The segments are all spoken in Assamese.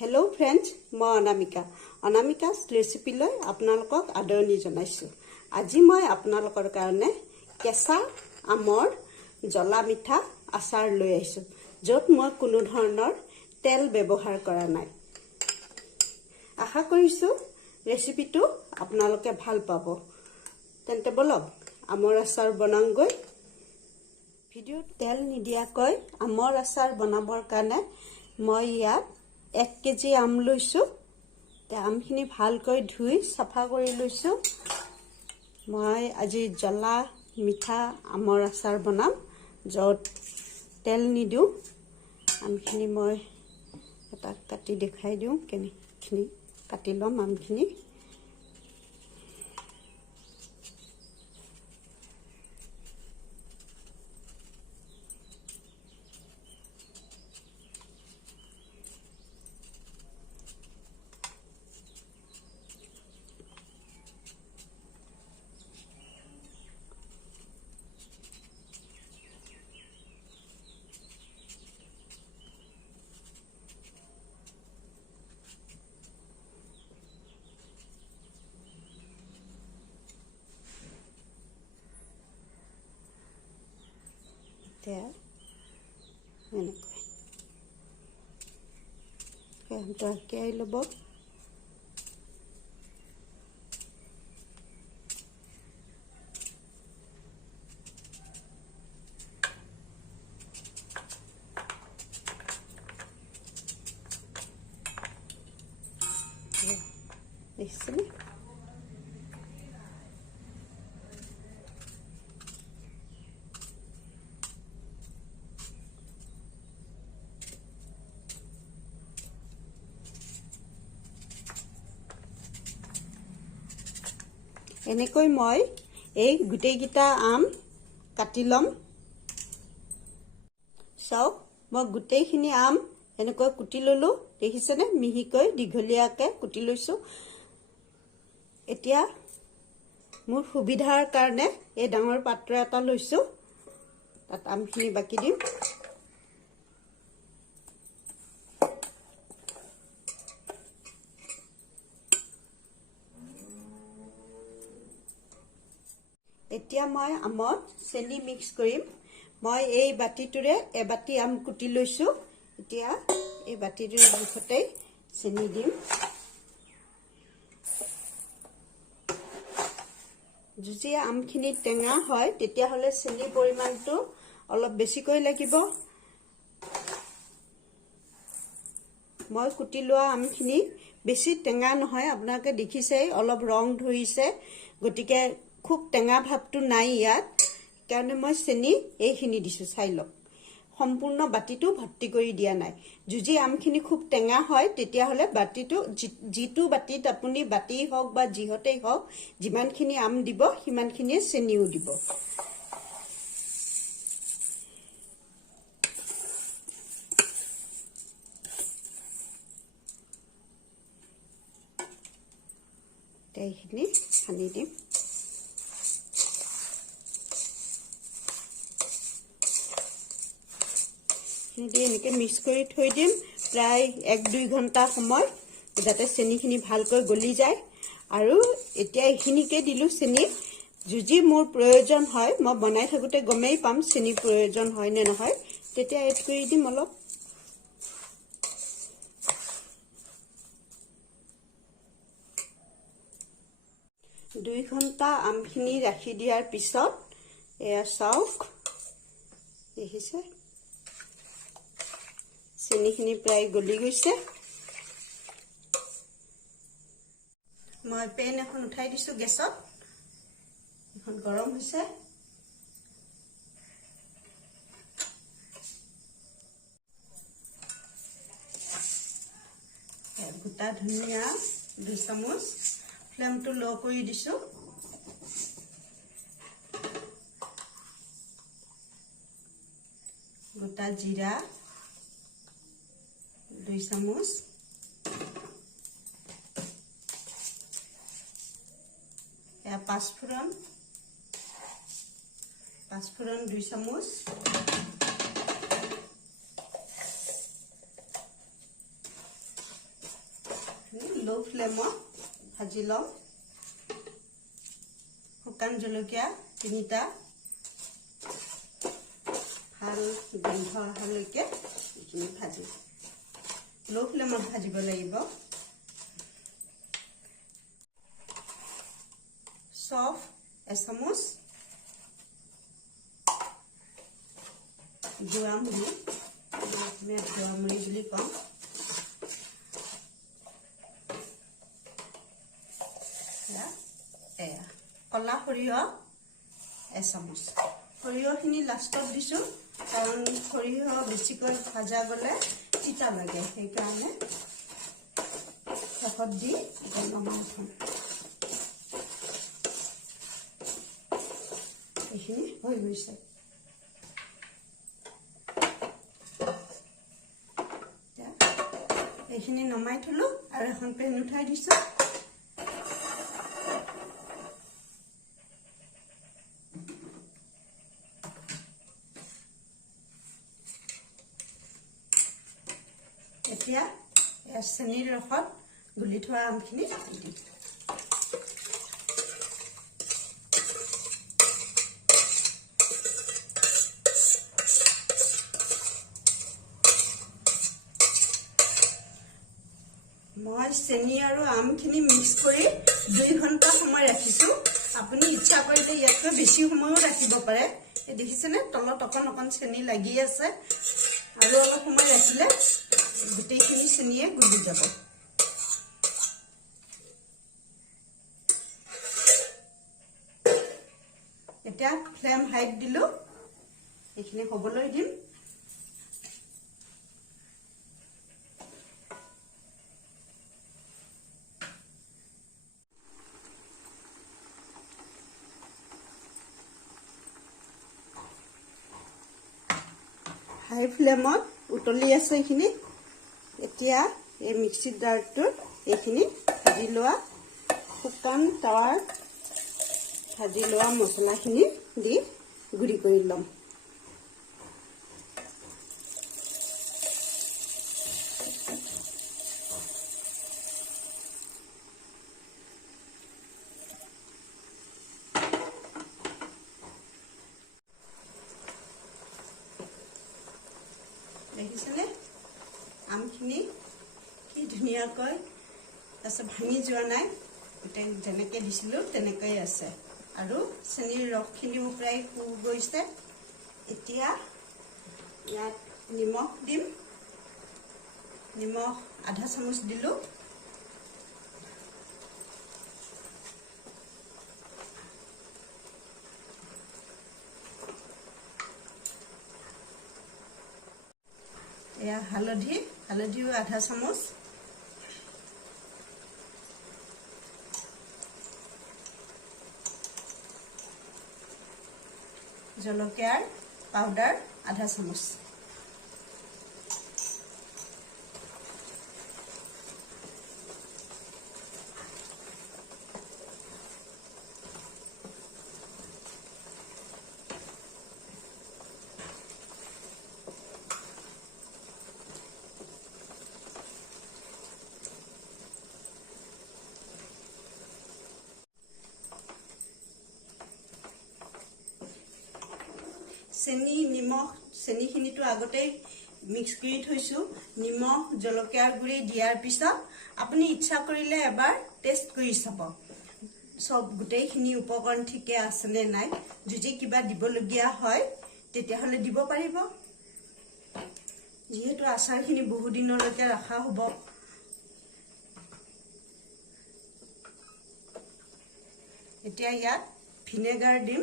হেল্ল' ফ্ৰেণ্ডছ, মই অনামিকাছ ৰেচিপিলৈ আপোনালোকক আদৰণি জনাইছোঁ। আজি মই আপোনালোকৰ কাৰণে কেঁচা আমৰ জ্বলা মিঠা আচাৰ লৈ আহিছোঁ, য'ত মই কোনো ধৰণৰ তেল ব্যৱহাৰ কৰা নাই। আশা কৰিছোঁ ৰেচিপিটো আপোনালোকে ভাল পাব। তেন্তে বলক আমৰ আচাৰ বনাওঁগৈ। ভিডিঅ'ত তেল নিদিয়াকৈ আমৰ আচাৰ বনাবৰ কাৰণে মই ইয়াত 1 কেজি আম লৈছোঁ। আমখিনি ভালকৈ ধুই চাফা কৰি লৈছোঁ। মই আজি জ্বলা মিঠা আমৰ আচাৰ বনাম, য'ত তেল নিদিওঁ। আমখিনি মই এটা কাটি দেখাই দিওঁ, কেনেখিনি কাটি ল'ম আমখিনি। এনেকৈ আমটো আঁকিয়াই ল'ব। দেখিছেনে? এনেকৈ মই এই গোটেইকেইটা আম কাটি ল'ম। চাওক, মই গোটেইখিনি আম এনেকৈ কুটি ল'লোঁ। দেখিছেনে? মিহিকৈ দীঘলীয়াকৈ কুটি লৈছোঁ। এতিয়া মোৰ সুবিধাৰ কাৰণে এই ডাঙৰ পাত্ৰ এটা লৈছোঁ, তাত আমখিনি বাকি দিম। এতিয়া মই আমত চেনি মিক্স কৰিম। মই এই বাতিটোৰে এবাতি আম কুটি লৈছোঁ। এতিয়া এই বাতিটোৰ জোখতেই চেনি দিম। যদি আমখিনি টেঙা হয় তেতিয়াহ'লে চেনিৰ পৰিমাণটো অলপ বেছিকৈ লাগিব। মই কুটি লোৱা আমখিনি বেছি টেঙা নহয়, আপোনালোকে দেখিছেই অলপ ৰং ধৰিছে, গতিকে খুব টেঙা ভাৱটো নাই ইয়াত। সেইকাৰণে মই চেনি এইখিনি দিছোঁ, চাই লওক। সম্পূৰ্ণ বাতিটো ভৰ্তি কৰি দিয়া নাই। যদি আমখিনি খুব টেঙা হয় তেতিয়াহ'লে বাতিটো যিটো বাতিত আপুনি বাতি হওক বা যিহতেই হওক, যিমানখিনি আম দিব সিমানখিনিয়ে চেনিও দিব। এইখিনি সানি দিম। এনেকৈ মিক্স কৰি থৈ দিম প্ৰায় 1-2 ঘণ্টা সময়, যাতে চেনিখিনি ভালকৈ গলি যায়। আৰু এতিয়া এইখিনিকে দিলোঁ চেনি। যদি মোৰ প্ৰয়োজন হয়, মই বনাই থাকোঁতে গমেই পাম চেনি প্ৰয়োজন হয় নে নহয়, তেতিয়া এড কৰি দিম অলপ। দুই ঘণ্টা আমখিনি ৰাখি দিয়াৰ পিছত এয়া চাওক, দেখিছে চেনিখিনি প্ৰায় গলি গৈছে। মই পেন এখন উঠাই দিছোঁ গেছত, এখন গৰম হৈছে। গোটা ধনিয়া 2 চামুচ, ফ্লেমটো ল' কৰি দিছোঁ। গোটা জিৰা 2 চামুচ, পাঁচফোৰণ 2 চামুচ, লো ফ্লেমত ভাজি লম শুকান জলকীয়া 3টা ভাল গন্ধ অহালৈকে এইখিনি ভাজি লো ফ্লেমত ভাজিব লাগিব সফ এচামুচ জোৱামুৰি বুলি কওঁ কলা সৰিয়হ এচামুচ সৰিয়হখিনি লাষ্টত দিছোঁ কাৰণ সৰিয়হ বেছিকৈ ভাজা গ'লে তিতা লাগে সেইকাৰণে শেষত দি নমাই থ'ম এইখিনি হৈ গৈছে এইখিনি নমাই থলো আৰু এখন পেন উঠাই দিছোঁ এতিয়া চেনিৰ ৰসত গুলি থোৱা আমখিনি দি দিম মই চেনি আৰু আমখিনি মিক্স কৰি 2 ঘণ্টা সময় ৰাখিছোঁ আপুনি ইচ্ছা কৰিলে ইয়াতকৈ বেছি সময়ও ৰাখিব পাৰে এই দেখিছেনে তলত অকণ চেনি লাগি আছে আৰু অলপ সময় ৰাখিলে গোটেইখিনি চেনিয়ে গুলি যাব এতিয়া ফ্লেম হাইত দিলোঁ এইখিনি হ'বলৈ দিম হাই ফ্লেমত উতলি আছে এইখিনি এতিয়া এই মিক্সিৰ জাৰটোত এইখিনি ভাজি লোৱা শুকান টাৱাত ভাজি লোৱা মছলাখিনি দি গুড়ি কৰি ল'ম দেখিছেনে আমখিনি কি ধুনীয়াকৈ আছে ভাঙি যোৱা নাই গোটেই যেনেকৈ দিছিলোঁ তেনেকৈ আছে আৰু চেনিৰ ৰসখিনিও প্ৰায় শুকাই গৈছে এতিয়া ইয়াত নিমখ দিম নিমখ আধা চামুচ দিলোঁ এয়া হালধিও আধা চামুচ জলকীয়াৰ পাউডাৰ আধা চামুচ চেনি নিমখ চেনিখিনিটো আগতেই মিক্স কৰি থৈছোঁ নিমখ জলকীয়াৰ গুড়ি দিয়াৰ পিছত আপুনি ইচ্ছা কৰিলে এবাৰ টেষ্ট কৰি চাব সব গোটেইখিনি উপকৰণ ঠিকে আছে নে নাই যদি কিবা দিবলগীয়া হয় তেতিয়াহ'লে দিব পাৰিব যিহেতু আচাৰখিনি বহু দিনলৈকে ৰখা হ'ব এতিয়া ইয়াত ভিনেগাৰ দিম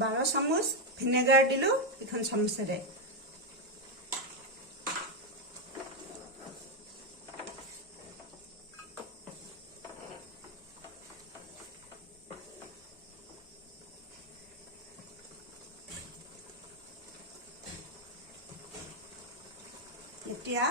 बारो चामच ভিনেগাৰ দিলো এখন চামচেৰে এতিয়া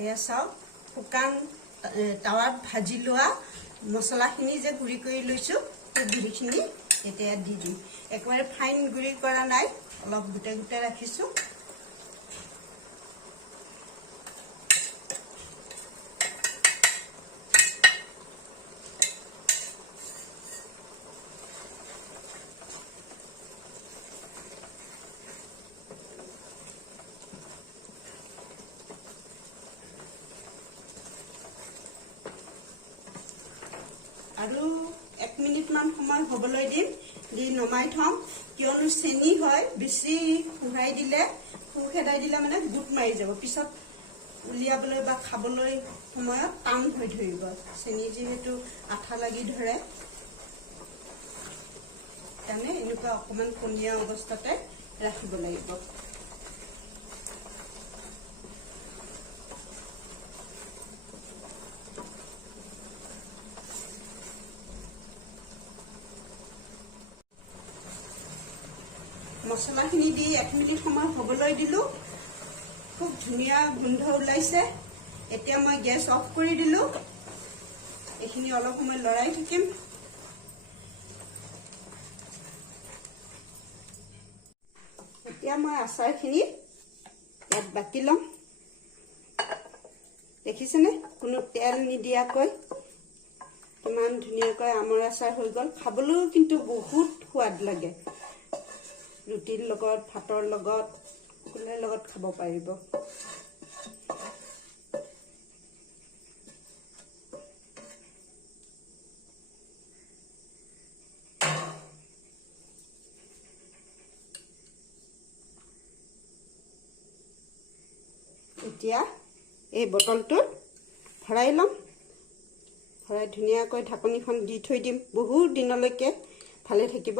এয়া চাওক শুকান তাৱাত ভাজি লোৱা মছলাখিনি যে গুড়ি কৰি লৈছোঁ সেই গুড়িখিনি এতিয়া দি দিম। একেবাৰে ফাইন গুড়ি কৰা নাই, অলপ গোটে গোটে ৰাখিছোঁ। আৰু 1 মিনিটমান সময় হ'বলৈ দিম, দি নমাই থম। কিয়নো চেনি হয়, বেছি শুকাই দিলে খেদাই দিলে মানে গোট মাৰি যাব, পিছত উলিয়াবলৈ বা খাবলৈ সময়ত টান হৈ ধৰিব। চেনি যিহেতু আঠা লাগি ধৰে, সেইকাৰণে এনেকুৱা অকণমান পনীয়া অৱস্থাতে ৰাখিব লাগিব। মছলাখিনি দি 1 মিনিট সময় হ'বলৈ দিলোঁ। খুব ধুনীয়া গোন্ধ ওলাইছে। এতিয়া মই গেছ অফ কৰি দিলোঁ। এইখিনি অলপ সময় লৰাই থাকিম। এতিয়া মই আচাৰখিনি ইয়াত বাকি ল'ম। দেখিছেনে, কোনো তেল নিদিয়াকৈ কিমান ধুনীয়াকৈ আমৰ আচাৰ হৈ গ'ল। খাবলৈও কিন্তু বহুত সোৱাদ লাগে। ৰুটিৰ লগত, ভাতৰ লগত, সকলোৰে লগত খাব পাৰিব। এতিয়া এই বটলটোত ভৰাই ল'ম। ভৰাই ধুনীয়াকৈ ঢাকনিখন দি থৈ দিম, বহুত দিনলৈকে ভালে থাকিব।